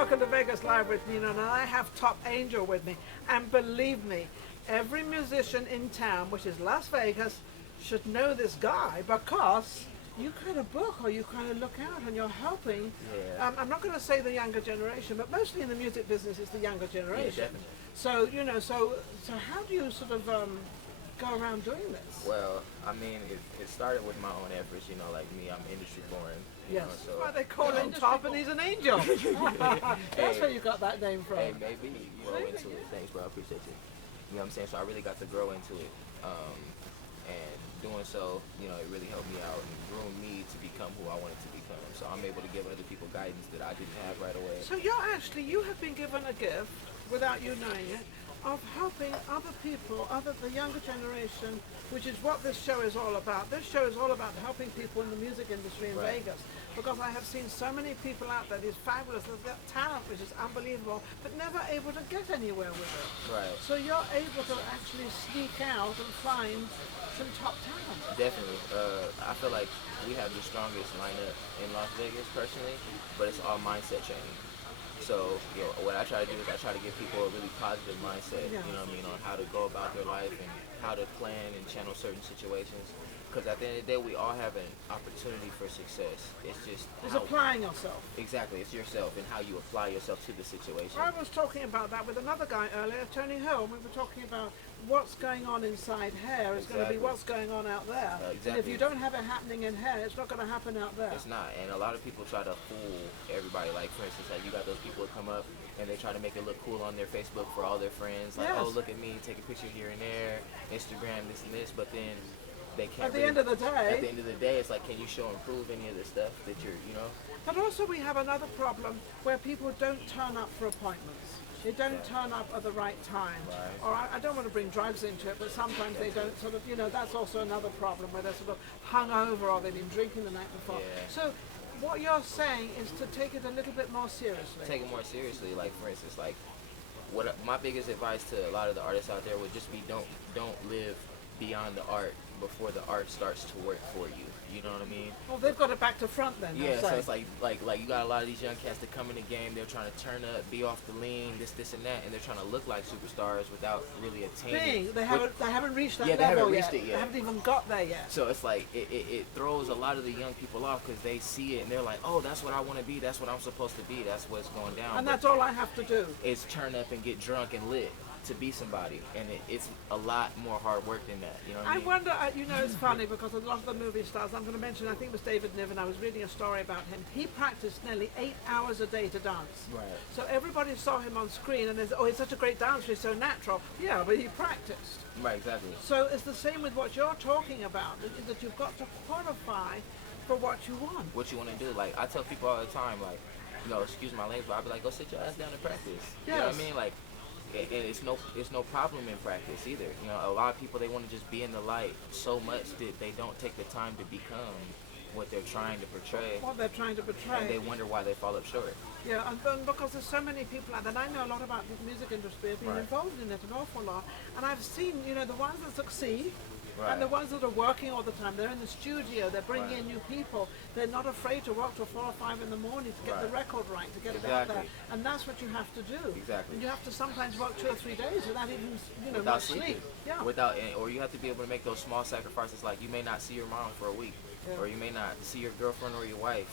Welcome to Vegas Live with Ninon, and I have TopAngel with me. And believe me, every musician in town, which is Las Vegas, should know this guy because you kind of book or you kind of look out and you're helping. Yeah. I'm not going to say the younger generation, but mostly in the music business, it's the younger generation. Yeah, definitely. So so how do you sort of go around doing this? Well, I mean, it started with my own efforts, like me, I'm industry born. Yes. So, Well, they call him Top, and he's an angel. That's where you got that name from. hey, maybe you grow into it. Thanks, bro. I appreciate you. You know what I'm saying? So I really got to grow into it. And doing so, it really helped me out and groomed me to become who I wanted to become. So I'm able to give other people guidance that I didn't have right away. So you have been given a gift, without you knowing it, of helping other people, the younger generation, which is what this show is all about. This show is all about helping people in the music industry in Right. Vegas. Because I have seen so many people out there, these fabulous, they've got talent which is unbelievable, but never able to get anywhere with it. Right. So you're able to actually sneak out and find some top talent. Definitely. I feel like we have the strongest lineup in Las Vegas personally, but it's all mindset training. So, what I try to do is I try to give people a really positive mindset, Yeah. on how to go about their life and how to plan and channel certain situations. Because at the end of the day, we all have an opportunity for success. It's just It's applying yourself. Exactly, it's yourself and how you apply yourself to the situation. I was talking about that with another guy earlier, Tony Hill. We were talking about what's going on inside hair is going to be Exactly. what's going on out there. And if Exactly. you don't have it happening in hair, it's not going to happen out there. It's not, and a lot of people try to fool everybody. Like, for instance, like you got those people that come up and they try to make it look cool on their Facebook for all their friends. Like, Yes. oh, look at me, take a picture here and there, Instagram, this and this, but then they can't. At the end of the At the day, end of the day, it's like, can you show and prove any of the stuff that you're, but also we have another problem where people don't turn up for appointments. They don't turn up at the right time. Right. Or I don't want to bring drugs into it, but sometimes they don't sort of, that's also another problem where they're sort of hungover or they've been drinking the night before. Yeah. So what you're saying is to take it a little bit more seriously. take it more seriously. Like, for instance, like my biggest advice to a lot of the artists out there would just be don't live beyond the art before the art starts to work for you. You know what I mean? Well, they've got it back to front then. Yeah, I'd so say. it's like you got a lot of these young cats that come in the game, they're trying to turn up, be off the lean, this and that, and they're trying to look like superstars without really attaining. They haven't reached that Yeah, they level haven't reached it yet. They haven't even got there yet. So it's like it throws a lot of the young people off because they see it and they're like, oh, that's what I want to be, that's what I'm supposed to be, that's what's going down. And But that's all I have to do. it's turn up and get drunk and lit to be somebody, and it's a lot more hard work than that. You know what I I mean? wonder, it's funny because a lot of the movie stars, I'm going to mention, I think it was David Niven, I was reading a story about him. He practiced nearly 8 hours a day to dance. Right. So everybody saw him on screen and they said, oh, he's such a great dancer, he's so natural. Yeah, but he practiced. Right, exactly. So it's the same with what you're talking about, that you've got to qualify for what you want. What you want to do? Like, I tell people all the time, like, excuse my language, but I'll be like, go sit your ass down and practice. You know what I Yes. mean? Like, and it's no problem in practice either. A lot of people, they want to just be in the light so much that they don't take the time to become what they're trying to portray, What they're trying to portray. and they wonder why they fall up short. Yeah, and because there's so many people out there, and I know a lot about the music industry, I've been Right. involved in it an awful lot, and I've seen, the ones that succeed, Right. and the ones that are working all the time. They're in the studio, they're bringing Right. in new people, they're not afraid to work till 4 or 5 in the morning to get the Right. record right, to get it out there, Exactly. and that's what you have to do. Exactly. And you have to sometimes work 2 or 3 days without even, Without much sleeping. sleep. Yeah. Or you have to be able to make those small sacrifices. Like, you may not see your mom for a week, Yeah. or you may not see your girlfriend or your wife.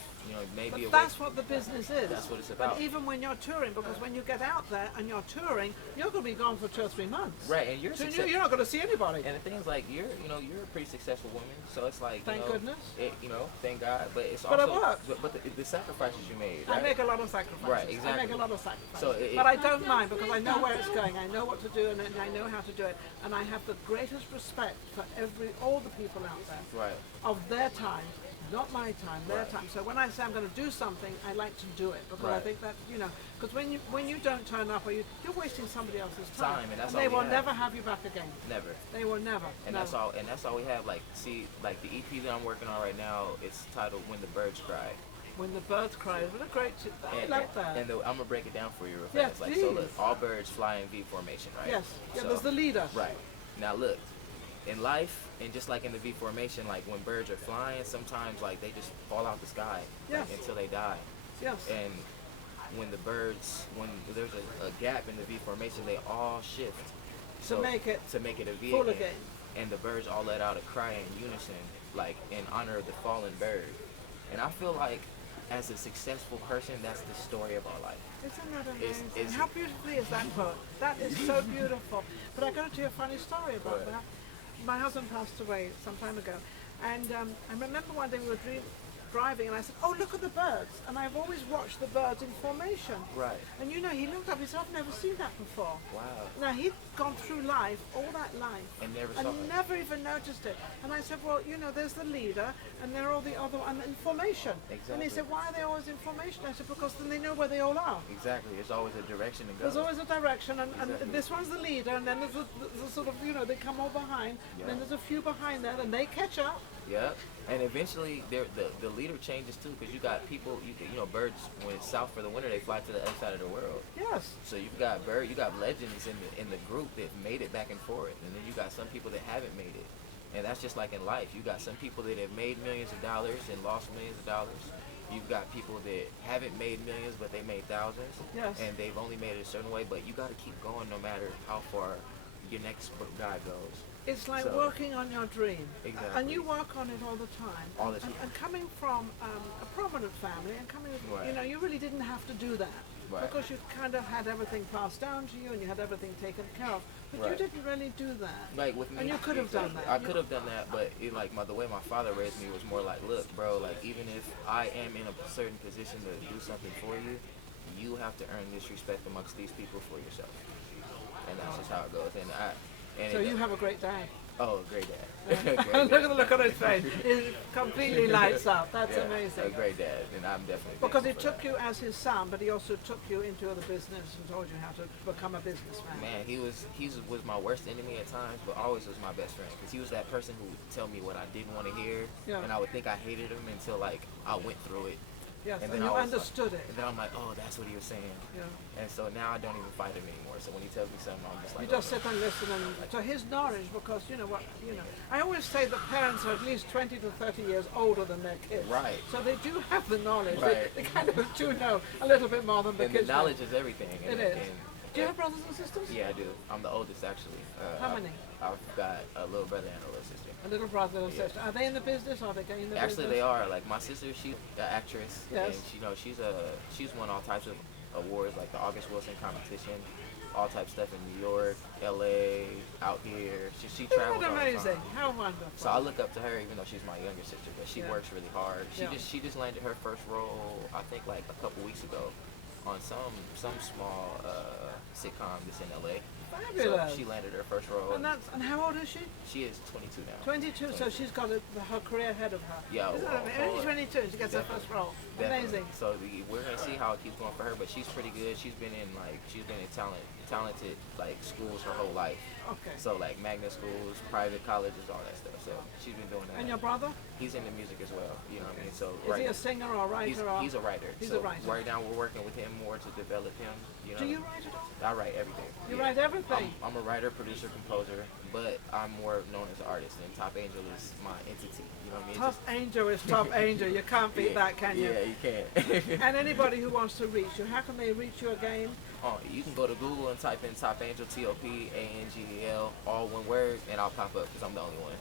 Maybe But a that's week. what the business is. That's what it's about. And even when you're touring, because when you get out there and you're touring, you're going to be gone for 2 or 3 months. Right, and you're So success- you're not going to see anybody. And the thing is, like, you're a pretty successful woman, so it's like, Thank goodness. Thank God, but it's But I also, work. but the sacrifices you made, I right? make a lot of sacrifices. Right, exactly. I make a lot of sacrifices. So but I don't mind because I know where it's going. I know what to do and I know how to do it. And I have the greatest respect for all the people out there Right. of their time, not my time, their Right. time. So when I say I'm going to do something, I like to do it because I Right. think that, because when you don't turn up, you're wasting somebody else's time. Time, and that's they all we will have. never have you back again. Never. They will never. And no. that's all we have. Like, see, like the EP that I'm working on right now, it's titled "When the Birds Cry." When the birds cry, what a great. I love that. And I'm gonna break it down for you real Yes, fast. Like, so look, please. all birds fly in V formation, right? Yes. Yeah, So- there's the leader. Right. Now look, in life, and just like in the V formation, like when birds are flying, sometimes like they just fall out the sky, like, Yes. until they die. Yes. And when the birds, when there's a gap in the V formation, they all shift. To make it a V full again. again. And the birds all let out a cry in unison, like in honor of the fallen bird. And I feel like as a successful person, that's the story of our life. Isn't that amazing? It's- How beautifully is that put? That is so beautiful. But I got to tell you a funny story about Go ahead. that. My husband passed away some time ago, and I remember one day we were driving, and I said, "Oh, look at the birds!" And I've always watched the birds in formation. Right. And you know, he looked up. He said, "I've never seen that before." Wow. Now he'd gone through life, all that life, And never saw it. never even noticed it. And I said, "Well, you know, there's the leader, and there are all the other and in formation." And Exactly. he said, "Why are they always in formation?" I said, "Because then they know where they all are. Exactly. There's always a direction to go. There's always a direction, and Exactly. this one's the leader, and then there's the sort of, you know, they come all behind, Yeah. and then there's a few behind that, and they catch up." Yep. And eventually, the leader changes too, because you got people, you know, birds when it's south for the winter, they fly to the other side of the world. Yes. So you got legends in the group that made it back and forth, and then you got some people that haven't made it, and that's just like in life. You got some people that have made millions of dollars and lost millions of dollars. You've got people that haven't made millions, but they made thousands, Yes. and they've only made it a certain way. But you got to keep going no matter how far your next guy goes. It's like So- working on your dream. Exactly. And you work on it all the time. All the time. And coming from a prominent family, and coming, Right. you know, you really didn't have to do that. Right. Because you kind of had everything passed down to you, and you had everything taken care of. But you Right. didn't really do that. Like with me, And you could have done exactly. that. I could have done that, but the way my father raised me was more like, look, bro, like even if I am in a certain position to do something for you, you have to earn this respect amongst these people for yourself, and that's just how it goes. So you have a great dad. Oh, great dad. Look at the look on his face. It completely lights up. That's Yeah, amazing. A great dad, and I'm definitely Because he thankful took for you as his son, but he also took you into the business and told you how to become a businessman. that. Man, he was my worst enemy at times, but always was my best friend. Because he was that person who would tell me what I didn't want to hear, Yeah. and I would think I hated him until like I went through it. Yes, and then you I was understood it. And then I'm like, oh, that's what he was saying. Yeah. And so now I don't even fight him anymore. So when he tells me something, I'm just like, You just oh, sit and listen and to his knowledge, because you know what, you know. I always say that parents are at least 20 to 30 years older than their kids. Right. So they do have the knowledge. Right. They kind of do know a little bit more than the and the kids. knowledge is everything. It is. Do you have brothers and sisters? Yeah, I do. I'm the oldest, actually. How many? I've got a little brother and a little sister. A little brother and Yeah. sister. Are they in the business? Or are they getting the Actually, business? they are. Like my sister, she's an actress, Yes. and she's won all types of awards, like the August Wilson competition, all types of stuff in New York, LA, out here. She Isn't travels that all the amazing? time. How wonderful. So I look up to her, even though she's my younger sister, but she Yeah. works really hard. Yeah. She just landed her first role, I think, like a couple weeks ago, on some small sitcom that's in LA. Fabulous. So she landed her first role. And how old is she? She is 22 now. 22, so she's got her career ahead of her. Yeah, Isn't well, that amazing? Only 22, she gets her definitely. first role. Definitely. Amazing. So we're gonna see how it keeps going for her, but she's pretty good. She's been in talented like schools her whole life. Okay. So like magnet schools, private colleges, all that stuff. So she's been doing that. And your brother? He's into music as well. You know what I mean? So Is he a singer or a writer? he's a writer. He's so a writer. Right now we're working with him more to develop him. You know. Do you write it all? I write everything. You Yeah. write everything? I'm a writer, producer, composer, but I'm more known as an artist, and TopAngel is my entity. You know what I mean? Top Angel is Top Angel. You can't beat Yeah, that, can you? Yeah, you can. And anybody who wants to reach you, how can they reach you again? Oh, you can go to Google and type in TopAngel, TOPANGEL, all one word, and I'll pop up because I'm the only one.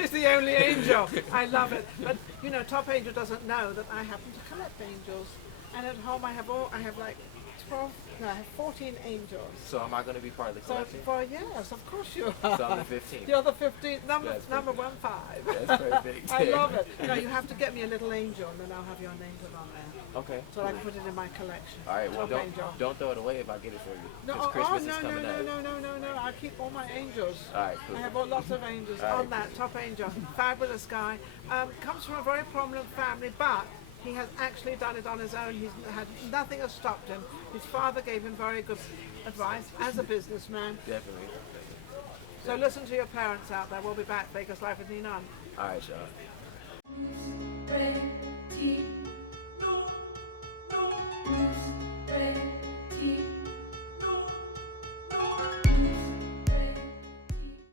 He's the only angel. I love it. But you know, Top Angel doesn't know that I happen to collect angels, and at home I have like 12. No, I have 14 angels. So am I going to be part of the So collection? yes, of course you are. So I'm the 15th. You're the 15th, number That's number perfect. 15. That's perfect. I love it. No, you have to get me a little angel, and then I'll have your name put on there, Okay. so I can put it in my collection. All right. Well, Top Angel. don't throw it away if I get it for you. No, 'Cause Christmas is no, coming up. no. I keep all my angels. All right. Cool. I have lots of angels All right. on that Top Angel. Fabulous guy. Comes from a very prominent family, but he has actually done it on his own. Nothing has stopped him. His father gave him very good advice as a businessman. Definitely. So listen to your parents out there. We'll be back. Vegas Live with Ninon. All right, y'all.